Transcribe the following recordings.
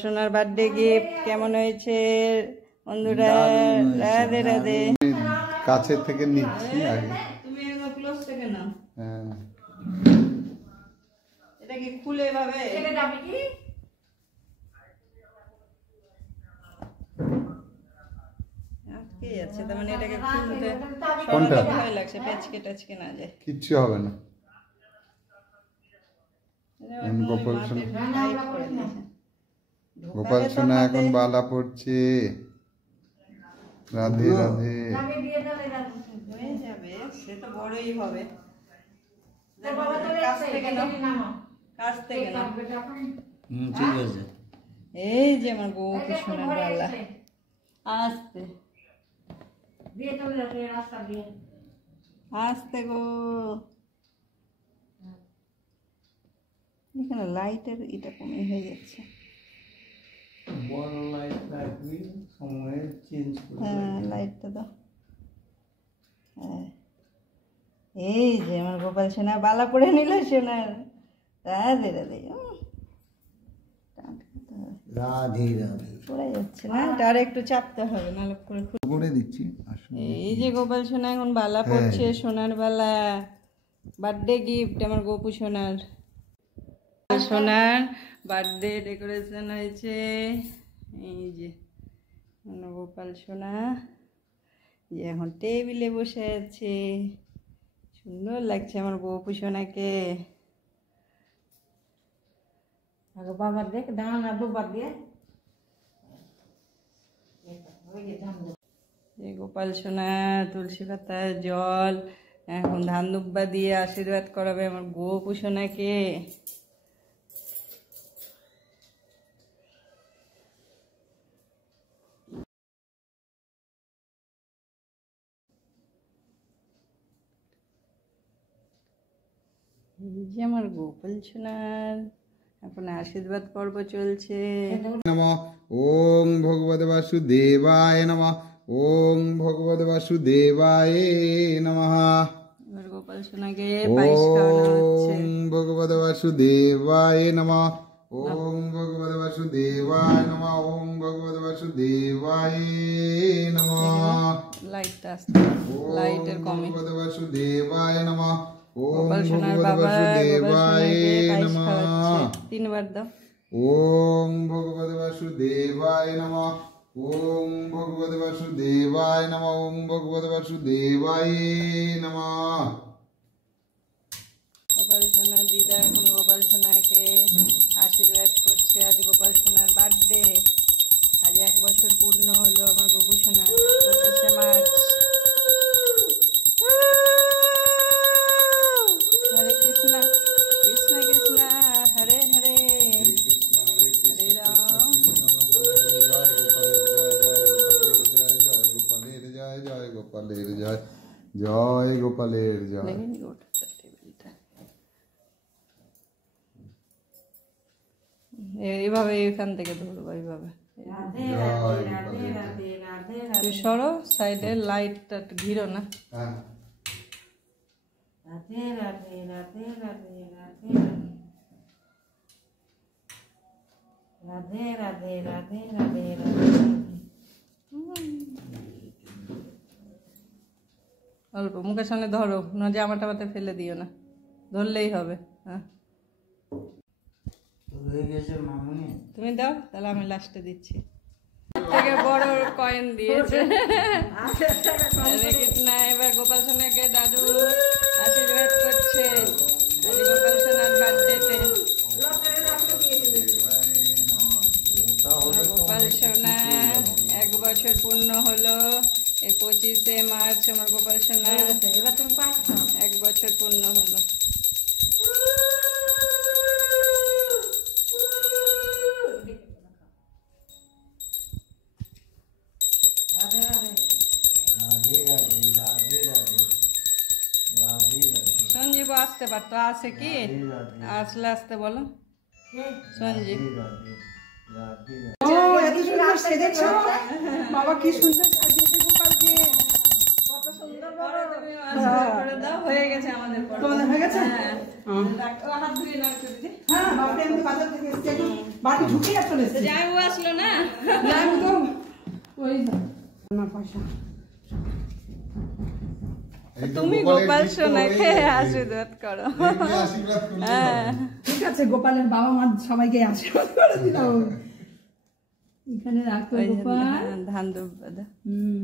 সোনার birthday gift কেমন হয়েছে বন্ধুরা? রাধে রাধে। কাছে থেকে নিচ্ছি আগে, তুমি একদম ক্লোজ থেকে নাও। হ্যাঁ এটা কি খুলে ভাবে এটা যাবে কি? আটকে যাচ্ছে, তার মানে এটাকে খুলতে কোনটা ভয় লাগছে, পেঁচকে টাচকে না যায়। কিচ্ছু হবে না। গোপাল সোনা এখন বালা পড়ছে। রাধে রাধে। হয়ে যাবে, সে তো বড়ই হবে। কাছ থেকে নাও, কাছ থেকে নাও। ঠিক আছে। এই যে আমার বউ কি সোনার বালা। আস্তে আস্তে গো। এখানে লাইটের এটা কমে হয়ে যাচ্ছে। বড় লাইট রাখবি, সময় চেঞ্জ করে। হ্যাঁ লাইটটা দাও। হ্যাঁ এই যে আমার গোপাল সোনা বালা পড়ে নিল সোনার। রাধে রাধে। রাধে রাধে। পড়ে যাচ্ছে না, এটা আর একটু চাপতে হবে, নাহলে করে দিচ্ছি। এই যে গোপাল সোনা এখন বালা পড়ছে, সোনার বালা। বার্থডে গিফট আমার গোপু সোনার। সোনার বার্থডে ডেকোরেশন হয়েছে। এই যে গোপাল সোনা যে এখন টেবিলে বসে আছে। সুন্দর লাগছে আমার গোপু সোনাকে। বাবার দেখ দাঁড়া দুবার দিয়ে গোপাল সোনা তুলসী পাতা জল এখন ধান দুব্বা দিয়ে আশীর্বাদ করাবে আমার গোপু সোনাকে। এই যে আমার গোপাল সোনার এখন আশীর্বাদ পর্ব চলছে। নমঃ ওম ভগবতে বাসুদেবায় নমঃ। ওম ভগবতে বাসুদেবায় নমঃ। এবার গোপাল সোনাকে পায়েস খাওয়ানো হচ্ছে। ওম ভগবতে বাসুদেবায় নমঃ। ওম ভগবতে বাসুদেবায় নমঃ। ওম ভগবতে বাসুদেবায় নমঃ। লাইটটা আসছে, লাইটের কমে। ভগবতে বাসুদেবায় নমঃ। ওম গোপাল সোনার ভগবতে বাবা গোপাল বাসুদেবায় সোনাকে পায়েস নমঃ। খাওয়াচ্ছে। 3 বার দাও। ওম ভগবতে বাসুদেবায় নমঃ। ওম ভগবতে বাসুদেবায় নমঃ। ওম ভগবতে বাসুদেবায় নমঃ। গোপাল সোনার দিদা এখন গোপাল সোনাকে আশীর্বাদ করছে। আজ গোপাল সোনার বার্থডে, আজ 1 বছর পূর্ণ হলো আমার গোপু সোনার। 25শে মার্চ। হরে কৃষ্ণ কৃষ্ণ কৃষ্ণ হরে হরে, হরে রাম। জয় গোপালের জয়, জয় গোপালের জয়। এইভাবে এখান থেকে ধরবো, এইভাবে তুই সরো সাইডে, লাইটটা ঘিরো না। রাধে রাধে রাধে রাধে রাধে রাধে রাধে রাধে রাধে রাধে। অল্প মুখের সামনে ধরো না, জামা টামাতে ফেলে দিও না, ধরলেই হবে। হ্যাঁ তুমি দাও, তাহলে আমি লাস্টে দিচ্ছি। থেকে বড় কয়েন দিয়েছে। কৃষ্ণা এবার গোপাল সোনাকে দাদু আশীর্বাদ করছে গোপাল সোনার বার্থডেতে। গোপাল সোনা 1 বছর পূর্ণ হলো এই 25শে মার্চ। আমার গোপাল সোনা 1 বছর পূর্ণ হলো। সঞ্জীব আসতে পারতো, আসে কি? আসলে আসতে বলো সঞ্জীব। বাবা কি সুন্দর সাজিয়েছে গোপালকে, কত সুন্দর। হয়ে গেছে আমাদের, তোমাদের হয়ে গেছে। হাত ধুয়ে নাও একটু দিদি। হ্যাঁ বাপরে আমি বাজার থেকে এসেছি একটু বাড়ি ঢুকে চলে তো এসেছি জামাইবাবু আসলো না? আমি তো ওই না পয়সা এই তো তুমি গোপালের গোপাল গিফট সোনাকে হয়ে গেছে। আশীর্বাদ করো। দেখলে আশীর্বাদ করলে হ্যাঁ হবে। ঠিক আছে গোপালের বাবা মা সবাইকে আশীর্বাদ করে দিল এখানে রাখো ওই যে গোপাল ধান দুব বাঁধা। হুম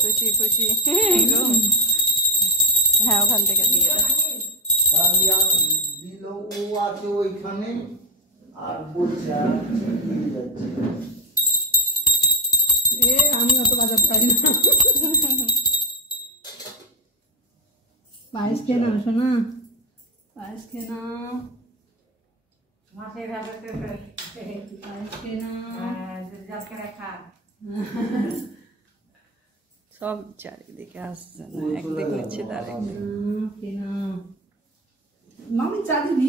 খুশি খুশি গো। হ্যাঁ ওখান থেকে দিয়ে দাও। তালিয়া দিল ও আছে ওইখানে আর বলছে আর দিয়ে যাচ্ছে এ আমি অত বাজার পারি না পায়েস খেয়ে নাও শোনা পায়েস খেয়ে নাও পায়েস খেয়ে নাও সব চারিদিকে আসছে না, একদিক নিচ্ছে তার একদিক। খেয়ে নাও মামি চাঁদি দি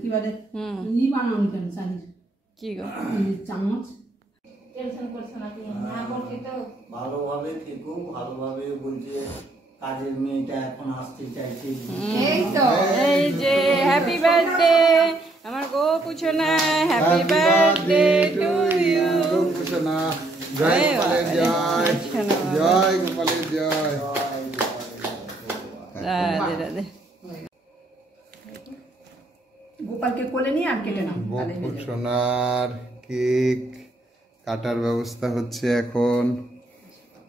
কি বলে হুম ই বানাওনি কেন চাঁদির কি গো? চামচ ভালোভাবে থেকো ভালোভাবে বলছে কাজের মেয়েটা এখন আসতে চাইছে এই তো এই যে হ্যাপি বার্থডে আমার গোপু সোনা, হ্যাপি বার্থডে টু ইউ। গোপুসোনা, জয় গোপালের জয়, জয় গোপালের জয়। রাধে রাধে। গোপালকে কোলে নিয়ে আর কেটে নাও তাহলে হয়ে যাবে। গোপুসোনার কেক কাটার ব্যবস্থা হচ্ছে এখন।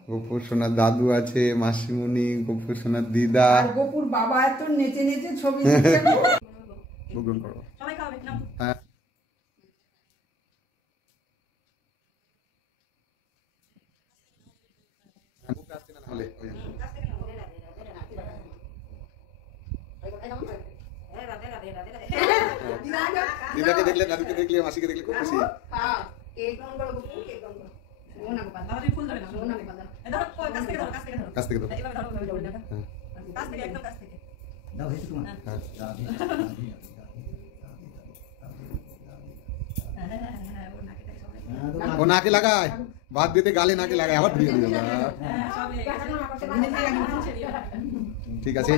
গোপুসোনার দাদু আছে, মাসিমণি, গোপুসোনার দিদা। আর গোপুর বাবা এত নেচে নেচে ছবি দিচ্ছে গো। গ্রহণ করো। হ্যাঁ নাহলে ওই জন্য। দিদাকে দেখলে, দাদুকে দেখলে, মাসিকে দেখলে খুব খুশি। হ্যাঁ, কেক গ্রহণ করো গোপু, কেক গ্রহণ করো। ও না গোপাল, ও না গোপাল। কাছ থেকে তো দাও হয়েছে তোমার হ্যাঁ। রাধে ও নাকে লাগায়, ভাত দিতে গালে নাকে লাগায়, আবার ধুয়ে দিল। ঠিক আছে।